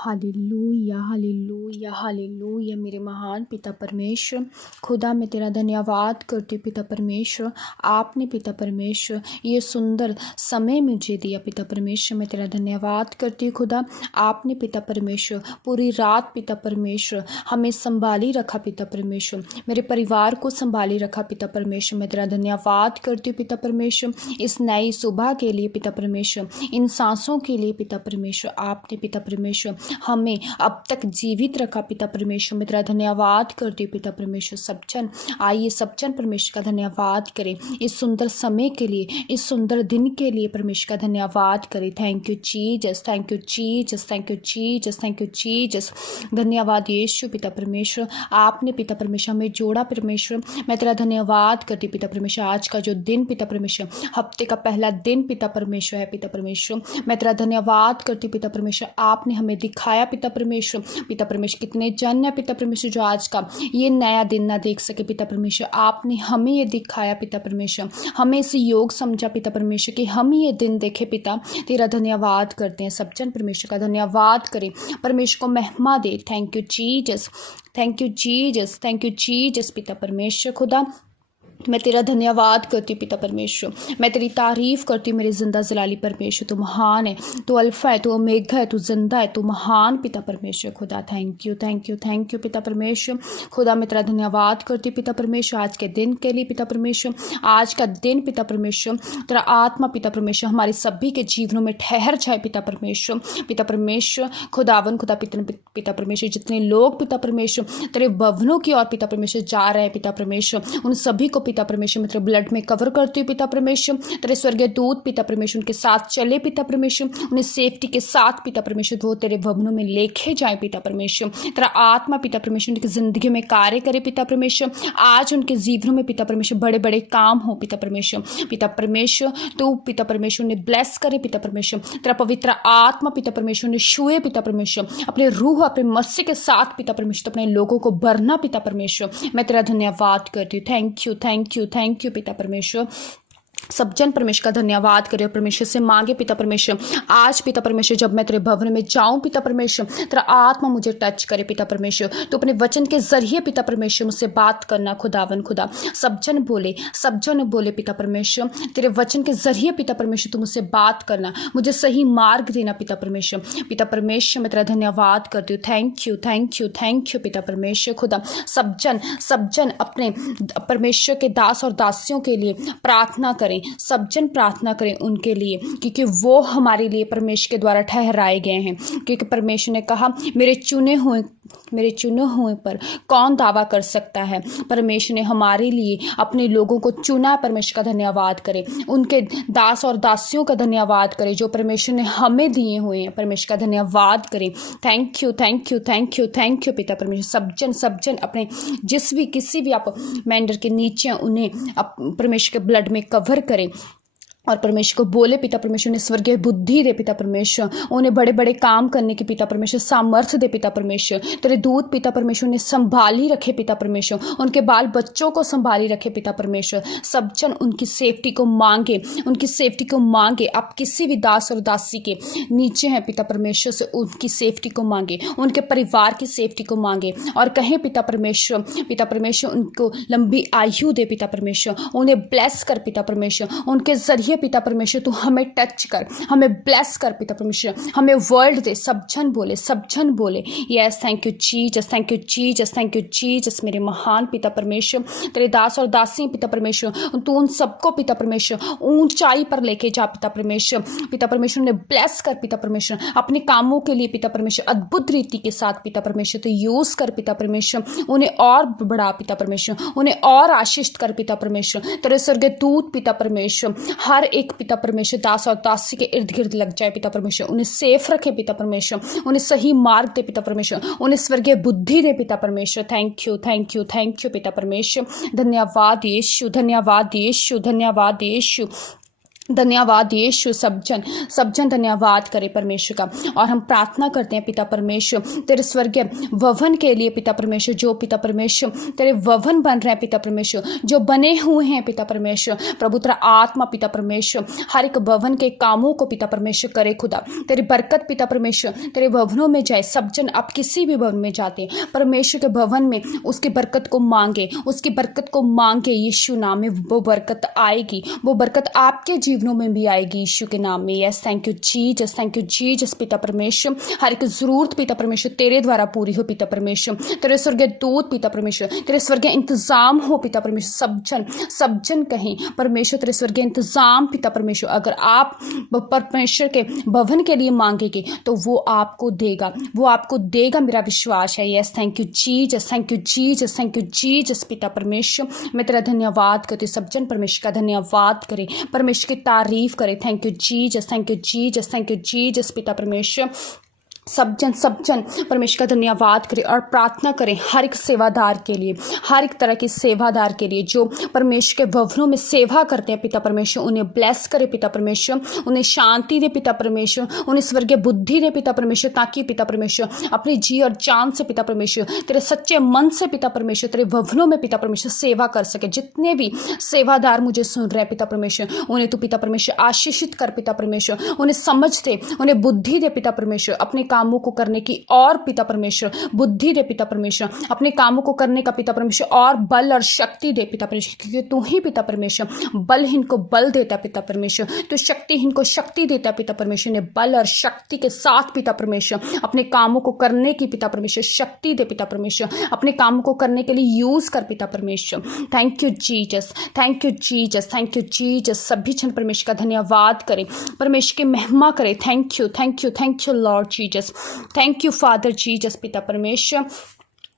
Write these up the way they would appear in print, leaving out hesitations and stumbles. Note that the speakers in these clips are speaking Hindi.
Hallelujah hallelujah hallelujah. मेरे महान पिता परमेश्वर, खुदा मैं तेरा धन्यवाद करती हूँ पिता परमेश्वर। आपने पिता परमेश्वर ये सुंदर समय मुझे दिया पिता परमेश्वर, मैं तेरा धन्यवाद करती हूँ खुदा। आपने पिता परमेश्वर पूरी रात पिता परमेश्वर हमें संभाली रखा पिता परमेश्वर, मेरे परिवार को संभाली रखा पिता परमेश्वर, मैं तेरा धन्यवाद करती हूँ पिता परमेश्वर। इस नई सुबह के लिए पिता परमेश्वर, इन सांसों के लिए पिता परमेश्वर, आपने पिता परमेश्वर हमें अब तक जीवित रखा पिता परमेश्वर, मैं तेरा धन्यवाद करती हूँ पिता परमेश्वर। सब जन आइए, सब जन परमेश्वर का धन्यवाद करें इस सुंदर समय के लिए, इस सुंदर दिन के लिए परमेश्वर का धन्यवाद करें। Thank you Jesus, thank you Jesus, thank you Jesus, thank you Jesus. धन्यवाद यीशु पिता परमेश्वर, आपने पिता परमेश्वर हमें जोड़ा परमेश्वर, मैं तेरा धन्यवाद करती हूँ पिता परमेश्वर। आज का जो दिन पिता परमेश्वर, हफ्ते का पहला दिन पिता परमेश्वर है पिता परमेश्वर, मैं तेरा धन्यवाद करती हूँ पिता परमेश्वर। आपने हमें दिखाया पिता परमेश्वर, पिता परमेश्वर कितने जन है पिता परमेश्वर जो आज का ये नया दिन ना देख सके पिता परमेश्वर, आपने हमें ये दिखाया पिता परमेश्वर, हमें इस योग समझा पिता परमेश्वर कि हम ये दिन देखे पिता। तेरा धन्यवाद करते हैं, सब जन परमेश्वर का धन्यवाद करें, परमेश्वर को महिमा दे। Thank you Jesus, thank you Jesus, thank you Jesus पिता परमेश्वर। खुदा मैं तेरा धन्यवाद करती हूँ पिता परमेश्वर, मैं तेरी तारीफ करती हूँ मेरे जिंदा जलाली परमेश्वर। तू महान है, तू अल्फा है, तू ओमेगा है, तू जिंदा है, तू महान पिता परमेश्वर। खुदा thank you, thank you, thank you पिता परमेश्वर। खुदा मैं तेरा धन्यवाद करती हूँ पिता परमेश्वर आज के दिन के लिए पिता परमेश्वर। आज का दिन पिता परमेश्वर तेरा आत्मा पिता परमेश्वर हमारे सभी के जीवनों में ठहर जाए पिता परमेश्वर, पिता परमेश्वर। खुदावन खुदा पिता परमेश्वर, जितने लोग पिता परमेश्वर तेरे भवनों की ओर पिता परमेश्वर जा रहे हैं पिता परमेश्वर, उन सभी को पिता परमेश्वर मैं तेरे ब्लड में कवर करती हूँ पिता परमेश्वर। तेरे स्वर्गीय दूत पिता परमेश्वर उनके साथ चले पिता परमेश्वर, उन्हें सेफ्टी के साथ पिता परमेश्वर वो तेरे भवनों में लेके जाए पिता परमेश्वर। तेरा आत्मा पिता परमेश्वर उनकी जिंदगी में कार्य करे पिता परमेश्वर। आज उनके जीवनों में पिता परमेश्वर बड़े बड़े काम हो पिता परमेश्वर, पिता परमेश्वर तू पिता परमेश्वर ने ब्लेस करे पिता परमेश्वर। तेरा पवित्र आत्मा पिता परमेश्वर ने छुए पिता परमेश्वर, अपने रूह अपने मसीह के साथ पिता परमेश्वर अपने लोगों को भरना पिता परमेश्वर। मैं तेरा धन्यवाद करती हूँ। Thank you, thank you, thank you पिता परमेश्वर। सब जन परमेश्वर का धन्यवाद करे, परमेश्वर से मांगे पिता परमेश्वर। आज पिता परमेश्वर जब मैं तेरे भवन में जाऊं पिता परमेश्वर, तेरा आत्मा मुझे टच करे पिता परमेश्वर। तो अपने वचन के जरिए पिता परमेश्वर मुझसे बात करना खुदावन खुदा। सब जन बोले पिता परमेश्वर, तेरे वचन के जरिए पिता परमेश्वर तू मुझसे बात करना, मुझे सही मार्ग देना पिता परमेश्वर। पिता परमेश्वर मैं तेरा धन्यवाद करती हूँ। Thank you, thank you, thank you पिता परमेश्वर। खुदा सब जन अपने परमेश्वर के दास और दासियों के लिए प्रार्थना करें, सब जन प्रार्थना करें उनके लिए, क्योंकि वो हमारे लिए परमेश्वर के द्वारा ठहराए गए हैं। क्योंकि परमेश्वर ने कहा मेरे चुने हुए पर कौन दावा कर सकता है। परमेश्वर ने हमारे लिए अपने लोगों को चुना। परमेश्वर का धन्यवाद करें, उनके दास और दासियों का धन्यवाद करें जो परमेश्वर ने हमें दिए हुए हैं। परमेश्वर का धन्यवाद करें। Thank you, thank you, thank you, thank you पिता परमेश्वर। सब जन अपने किसी भी आप मेंढर के नीचे उन्हें परमेश्वर के ब्लड में कवर करें और परमेश्वर को बोले पिता परमेश्वर ने स्वर्गीय बुद्धि दे पिता परमेश्वर, उन्हें बड़े बड़े काम करने की पिता परमेश्वर सामर्थ्य दे पिता परमेश्वर। तेरे दूत पिता परमेश्वर ने संभाली रखे पिता परमेश्वर, उनके बाल बच्चों को संभाली रखे पिता परमेश्वर। सब जन उनकी सेफ्टी को मांगे। आप किसी भी दास और दासी के नीचे हैं पिता परमेश्वर से उनकी सेफ्टी को मांगे, उनके परिवार की सेफ्टी को मांगे और कहें पिता परमेश्वर उनको लंबी आयु दे पिता परमेश्वर, उन्हें ब्लेस कर पिता परमेश्वर। उनके जरिए पिता परमेश्वर तू हमें टच कर, हमें ब्लेस कर पिता परमेश्वर, हमें वर्ल्ड दे। सब जन बोले yes, thank you Jesus, thank you Jesus, thank you Jesus. मेरे महान पिता परमेश्वर, तेरे दास और दासी पिता परमेश्वर, तू उन सबको पिता परमेश्वर ऊंचाई पर लेके जा पिता परमेश्वर। पिता परमेश्वर ने ब्लेस कर पिता परमेश्वर, अपने कामों के लिए पिता परमेश्वर अद्भुत रीति के साथ पिता परमेश्वर तो यूज कर पिता परमेश्वर, उन्हें और बढ़ा पिता परमेश्वर, उन्हें और आशीष कर पिता परमेश्वर। तेरे स्वर्गीय दूत पिता परमेश्वर हर एक पिता परमेश्वर दास और दासी के इर्द गिर्द लग जाए पिता परमेश्वर, उन्हें सेफ रखे पिता परमेश्वर, उन्हें सही मार्ग दे पिता परमेश्वर, उन्हें स्वर्गीय बुद्धि दे पिता परमेश्वर। Thank you, thank you, thank you पिता परमेश्वर। धन्यवाद यीशु, धन्यवाद यीशु, धन्यवाद यीशु। धन्यवाद यीशु। सब जन धन्यवाद करे परमेश्वर का। और हम प्रार्थना करते हैं पिता परमेश्वर तेरे स्वर्गीय भवन के लिए पिता परमेश्वर, जो पिता परमेश्वर तेरे भवन बन रहे हैं पिता परमेश्वर, जो बने हुए हैं पिता परमेश्वर। प्रभु तेरा आत्मा पिता परमेश्वर हर एक भवन के कामों को पिता परमेश्वर करे खुदा। तेरी बरकत पिता परमेश्वर तेरे भवनों में जाए। सब जन अब किसी भी भवन में जाते हैं परमेश्वर के भवन में उसकी बरकत को मांगे, उसकी बरकत को मांगे यीशु नाम में। वो बरकत आएगी, वो बरकत आपके जीवन में भी आएगी यीशु के नाम में। Yes, thank you Jesus, thank you Jesus पिता परमेश्वर। हर एक जरूरत पिता परमेश्वर तेरे द्वारा पूरी हो पिता परमेश्वर। तेरे स्वर्गीय दूत पिता परमेश्वर, तेरे स्वर्गीय इंतजाम हो पिता परमेश्वर। सब जन कहें परमेश्वर तेरे स्वर्गीय इंतजाम पिता परमेश्वर। अगर आप परमेश्वर के भवन के लिए मांगेंगे तो वो आपको देगा, वो आपको देगा, मेरा विश्वास है। Yes, thank you Jesus, thank you Jesus, thank you Jesus पिता परमेश्वर। मैं तेरा धन्यवाद करती हूँ। सब जन परमेश्वर का धन्यवाद करे, परमेश्वर की तारीफ करे। Thank you Jesus, thank you Jesus, thank you Jesus पिता परमेश्वर। सब जन परमेश्वर का धन्यवाद करें और प्रार्थना करें हर एक सेवादार के लिए, हर एक तरह के सेवादार के लिए जो परमेश्वर के भवनों में सेवा करते हैं पिता परमेश्वर। उन्हें ब्लेस करे पिता परमेश्वर, उन्हें शांति दे पिता परमेश्वर, उन्हें स्वर्गीय बुद्धि दे पिता परमेश्वर, ताकि पिता परमेश्वर अपनी जी और जान से पिता परमेश्वर तेरे सच्चे मन से पिता परमेश्वर तेरे भवनों में पिता परमेश्वर सेवा कर सके। जितने भी सेवादार मुझे सुन रहे हैं पिता परमेश्वर, उन्हें तू पिता परमेश्वर आशीषित कर पिता परमेश्वर। उन्हें समझ दे, उन्हें बुद्धि दे पिता परमेश्वर, अपने कामों को करने की और पिता परमेश्वर बुद्धि दे पिता परमेश्वर, अपने कामों को करने का पिता परमेश्वर और बल और शक्ति दे पिता परमेश्वर, क्योंकि तू ही पिता परमेश्वर बलहीन को बल देता पिता परमेश्वर, तो शक्तिहीन को शक्ति देता पिता परमेश्वर। ने बल और शक्ति के साथ पिता परमेश्वर अपने कामों को करने की पिता परमेश्वर शक्ति दे पिता परमेश्वर, अपने कामों को करने के लिए यूज कर पिता परमेश्वर। Thank you Jesus, thank you Jesus, thank you Jesus. सभी जन परमेश्वर का धन्यवाद करें, परमेश्वर की महिमा करें। Thank you, thank you, thank you Lord Jesus, thank you father Jesus पिता परमेश्वर।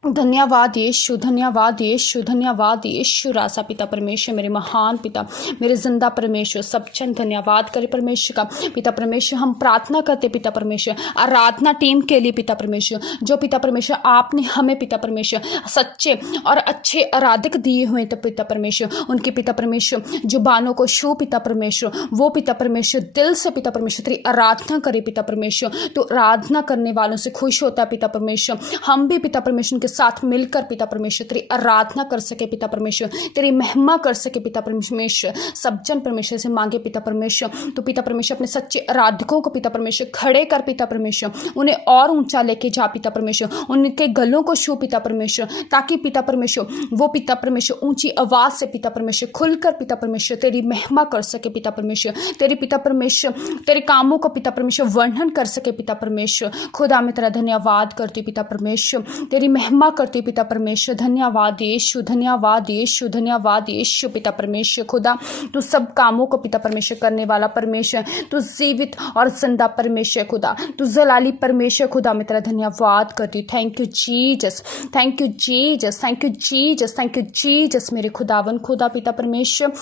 धन्यवाद यीशु, धन्यवाद यीशु, धन्यवाद यीशु राजा पिता परमेश्वर, मेरे महान पिता, मेरे जिंदा परमेश्वर। सब जन धन्यवाद करे परमेश्वर का पिता परमेश्वर। हम प्रार्थना करते पिता परमेश्वर आराधना टीम के लिए पिता परमेश्वर, जो पिता परमेश्वर आपने हमें पिता परमेश्वर सच्चे और अच्छे आराधक दिए हुए थे पिता परमेश्वर। उनके पिता परमेश्वर जुबानों को छू पिता परमेश्वर, वो पिता परमेश्वर दिल से पिता परमेश्वर तेरी आराधना करे पिता परमेश्वर। तो आराधना करने वालों से खुश होता है पिता परमेश्वर। हम भी पिता परमेश्वर के साथ मिलकर पिता परमेश्वर तेरी आराधना कर सके पिता परमेश्वर, तेरी महिमा कर सके पिता परमेश्वर। सब जन परमेश्वर से मांगे पिता परमेश्वर, तो पिता परमेश्वर अपने सच्चे आराधकों को पिता परमेश्वर खड़े कर पिता परमेश्वर, उन्हें और ऊंचा लेके जा पिता परमेश्वर, उनके गलों को छू पिता परमेश्वर, ताकि पिता परमेश्वर वो पिता परमेश्वर ऊंची आवाज से पिता परमेश्वर खुलकर पिता परमेश्वर तेरी महिमा कर सके पिता परमेश्वर, तेरी पिता परमेश्वर तेरे कामों को पिता परमेश्वर वर्णन कर सके पिता परमेश्वर। खुदा मैं तेरा धन्यवाद करती पिता परमेश्वर, तेरी महिमा करती पिता परमेश्वर। धन्यवाद यीशु, धन्यवाद यीशु, धन्यवाद यीशु पिता परमेश्वर। खुदा तू सब कामों को पिता परमेश्वर करने वाला परमेश्वर, तू जीवित और जिंदा परमेश्वर। खुदा तू जलाली परमेश्वर। खुदा मैं तेरा धन्यवाद करती हूँ। Thank you Jesus, thank you Jesus, thank you Jesus, thank you Jesus मेरे खुदावन खुदा पिता परमेश्वर।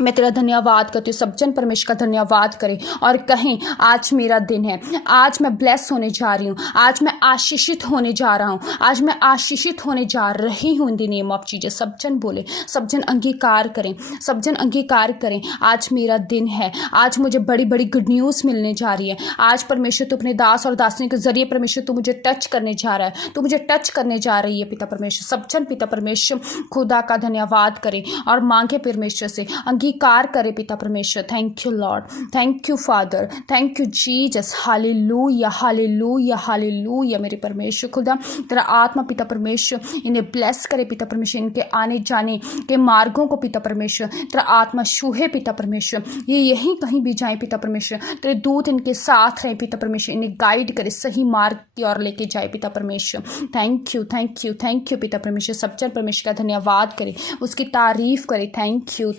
मैं तेरा धन्यवाद करती हूँ। सब जन परमेश्वर का धन्यवाद करें और कहें आज मेरा दिन है, आज मैं ब्लेस होने जा रही हूँ, आज मैं आशीषित होने जा रहा हूँ, आज मैं आशीषित होने जा रही हूँ in the name of Jesus. सब जन बोले, सब जन अंगीकार करें, सब जन अंगीकार करें। आज मेरा दिन है, आज मुझे बड़ी बड़ी गुड न्यूज़ मिलने जा रही है। आज परमेश्वर तू अपने दास और दासियों के जरिए परमेश्वर तू मुझे टच करने जा रहा है, तू मुझे टच करने जा रही है पिता परमेश्वर। सब जन पिता परमेश्वर खुदा का धन्यवाद करें और मांगे परमेश्वर से अंगीकार करे पिता परमेश्वर। Thank you Lord, thank you father, thank you Jesus. Hallelujah, hallelujah, hallelujah मेरे परमेश्वर। खुदा तेरा आत्मा पिता परमेश्वर इन्हें ब्लेस करे पिता परमेश्वर, इनके आने जाने के मार्गों को पिता परमेश्वर तेरा आत्मा छूहे पिता परमेश्वर। ये यहीं कहीं भी जाए पिता परमेश्वर, तेरे दूत इनके साथ रहे पिता परमेश्वर, इन्हें गाइड करे, सही मार्ग की ओर लेके जाए पिता परमेश्वर। Thank you, thank you, thank you पिता परमेश्वर। सब जन परमेश्वर का धन्यवाद करे, उसकी तारीफ करे। Thank you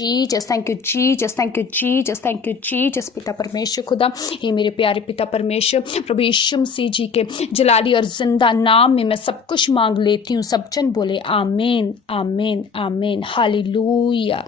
Jesus, thank you Jesus, thank you Jesus, thank you Jesus पिता परमेश्वर। खुदा हे मेरे प्यारे पिता परमेश्वर, प्रभु यीशु मसीह जी के जलाली और जिंदा नाम में मैं सब कुछ मांग लेती हूँ। सब जन बोले आमीन, आमीन, आमीन। हालेलुया।